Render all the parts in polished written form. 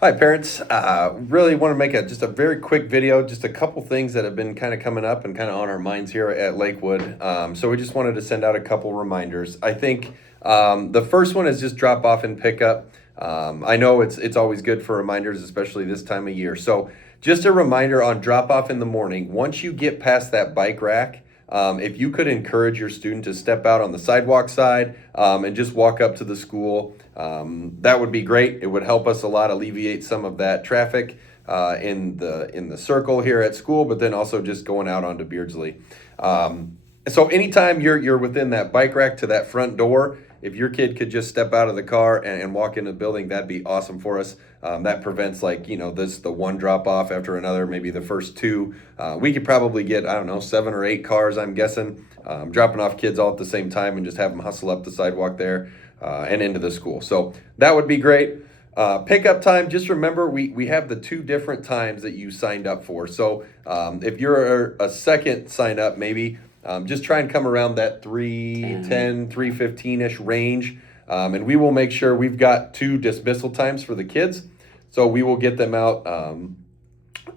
Hi, parents. Really want to make just a very quick video, just a couple things that have been kind of coming up and kind of on our minds here at Lakewood. So we just wanted to send out a couple reminders. I think the first one is just drop off and pick up. I know it's always good for reminders, especially this time of year. So just a reminder on drop off in the morning. Once you get past that bike rack, if you could encourage your student to step out on the sidewalk side and just walk up to the school, that would be great. It would help us a lot alleviate some of that traffic in the circle here at school, but then also just going out onto Beardsley. So anytime you're within that bike rack to that front door, if your kid could just step out of the car and walk into the building, that'd be awesome for us. That prevents the one drop off after another, maybe the first two. We could probably get, I don't know, 7 or 8 cars, I'm guessing, dropping off kids all at the same time and just have them hustle up the sidewalk there and into the school. So that would be great. Pickup time, just remember we have the 2 different times that you signed up for. So if you're a second sign up, maybe just try and come around that 3:10, 3:15-ish range. And we will make sure we've got 2 dismissal times for the kids. So we will get them out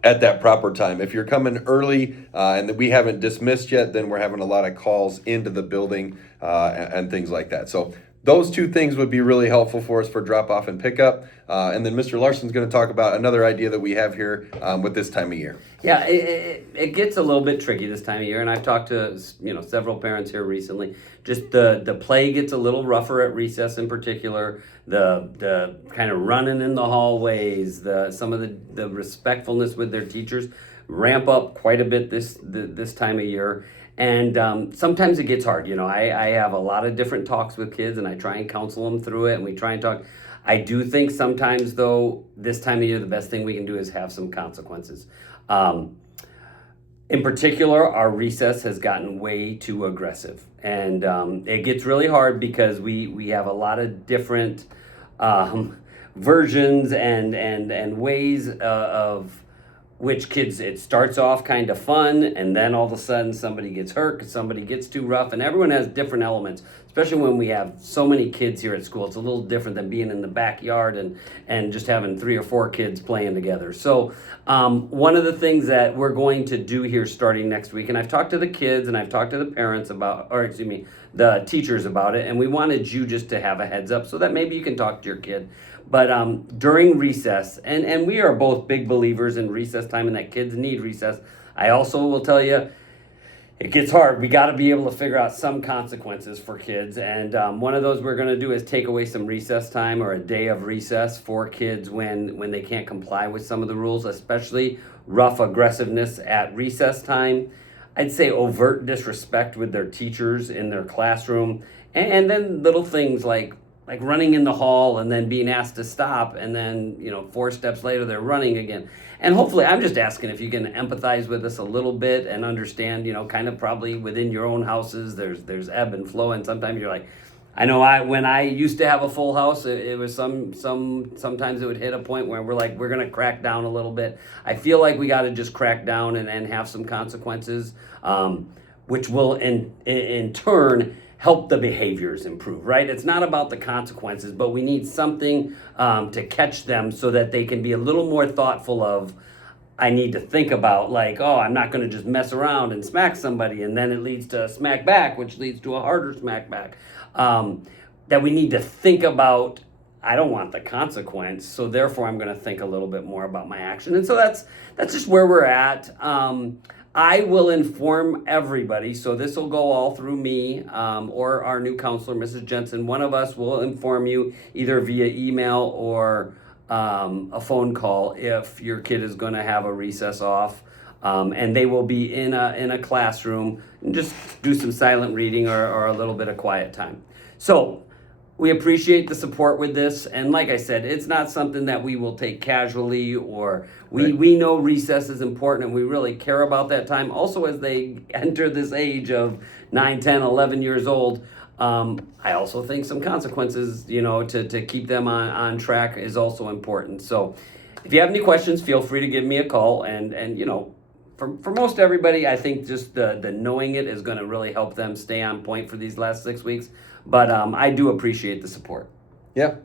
at that proper time. If you're coming early and that we haven't dismissed yet, then we're having a lot of calls into the building and things like that. So those 2 things would be really helpful for us for drop off and pickup. And then Mr. Larson's going to talk about another idea that we have here with this time of year. Yeah, it gets a little bit tricky this time of year, and I've talked to several parents here recently. Just the play gets a little rougher at recess in particular. The kind of running in the hallways, some of the respectfulness with their teachers ramp up quite a bit this time of year. And sometimes it gets hard. I have a lot of different talks with kids, and I try and counsel them through it, and we try and talk. I do think sometimes, though, this time of year, the best thing we can do is have some consequences. In particular, our recess has gotten way too aggressive, and it gets really hard because we have a lot of different versions and ways of which kids. It starts off kind of fun, and then all of a sudden somebody gets hurt because somebody gets too rough, and everyone has different elements, especially when we have so many kids here at school. It's a little different than being in the backyard and just having 3 or 4 kids playing together. So one of the things that we're going to do here starting next week, and I've talked to the kids and I've talked to the parents the teachers about it, and we wanted you just to have a heads up so that maybe you can talk to your kid. But during recess, and we are both big believers in recess time and that kids need recess. I also will tell you, it gets hard. We got to be able to figure out some consequences for kids. And one of those we're going to do is take away some recess time or a day of recess for kids when they can't comply with some of the rules, especially rough aggressiveness at recess time. I'd say overt disrespect with their teachers in their classroom. And then little things like running in the hall and then being asked to stop, and then 4 steps later they're running again. And hopefully, I'm just asking if you can empathize with us a little bit and understand, kind of probably within your own houses there's ebb and flow, and sometimes you're like, I know when I used to have a full house, it was sometimes it would hit a point where we're gonna crack down a little bit. I feel like we got to just crack down and have some consequences, which will in turn help the behaviors improve, right? It's not about the consequences, but we need something to catch them so that they can be a little more thoughtful of, I need to think about, I'm not going to just mess around and smack somebody, and then it leads to a smack back, which leads to a harder smack back. That we need to think about, I don't want the consequence, so therefore I'm going to think a little bit more about my action. And so that's just where we're at. I will inform everybody, so this will go all through me or our new counselor, Mrs. Jensen. One of us will inform you either via email or a phone call if your kid is going to have a recess off, and they will be in a classroom and just do some silent reading or a little bit of quiet time. So we appreciate the support with this, and like I said, it's not something that we will take casually, or we know recess is important and we really care about that time. Also, as they enter this age of 9, 10, 11 years old, I also think some consequences, to keep them on track is also important. So if you have any questions, feel free to give me a call, and for most everybody, I think just the knowing it is going to really help them stay on point for these last 6 weeks. But I do appreciate the support. Yeah.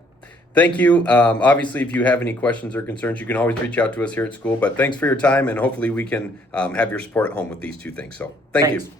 Thank you. Obviously, if you have any questions or concerns, you can always reach out to us here at school. But thanks for your time, and hopefully we can have your support at home with these two things. So thank Thanks. you.